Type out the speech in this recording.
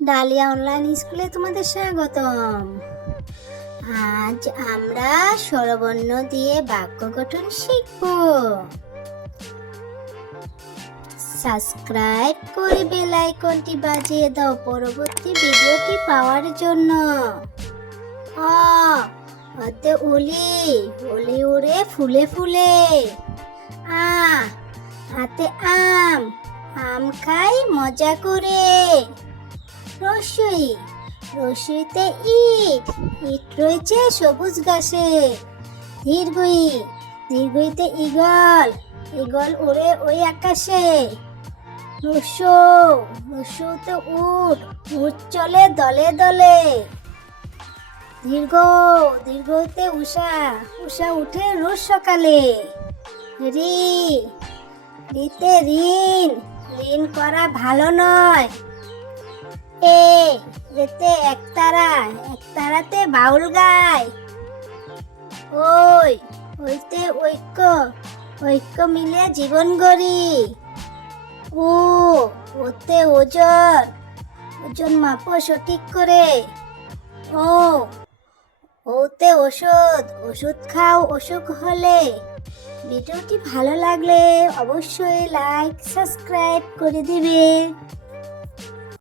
Dahlia online স্কুলে তোমাদের স্বাগতম। আজ আমরা স্বরবর্ণ দিয়ে বাক্য গঠন শিখব। সাবস্ক্রাইব করে বেল আইকনটি বাজিয়ে দাও পরবর্তী ভিডিওটি পাওয়ার জন্য। অ, অতে উলি উলি উড়ে ফুলে ফুলে। আ, হাতে আম আম খাই মজা করে। রসই, রসইতে ইট ইট রয়েছে সবুজ ঘাসে দীর্ঘই দীর্ঘইতে ইগল ইগল ওড়ে ওই আকাশে। রসো রসুতে উট উট চলে দলে দলে। দীর্ঘ, দীর্ঘতে উষা উষা উঠে রোজ সকালে। রি, রিতে ঋণ ঋণ করা ভালো নয়। এ এতে একতারা একতারাতে বাউল গায়। ওই ঐক্য ঐক্য মিলে জীবন গড়ি। ও, ওতে ওজন ওজন মাপো সঠিক করে। ও, ওতে ওষুধ ওষুধ খাও, অসুখ হলে। ভিডিওটি ভালো লাগলে অবশ্যই লাইক, সাবস্ক্রাইব করে দিবে।